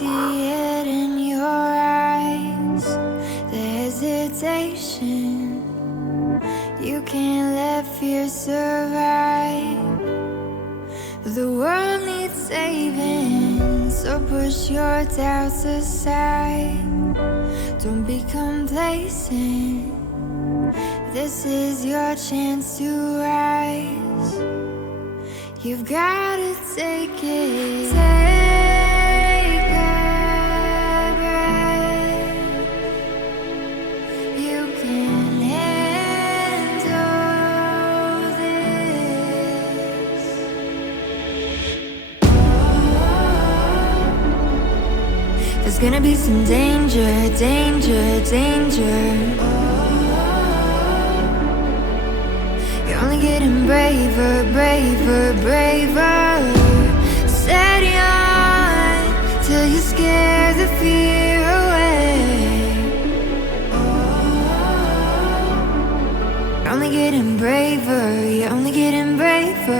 see it in your eyes, the hesitation. You can't let fear survive. The world needs saving, so push your doubts aside. Don't be complacent. This is your chance to rise. You've gotta take it. Take a breath. You can handle this. There's gonna be some danger, danger, danger. You're only getting braver, braver, braver. Steady on till you scare the fear away. You're only getting braver, you're only getting braver.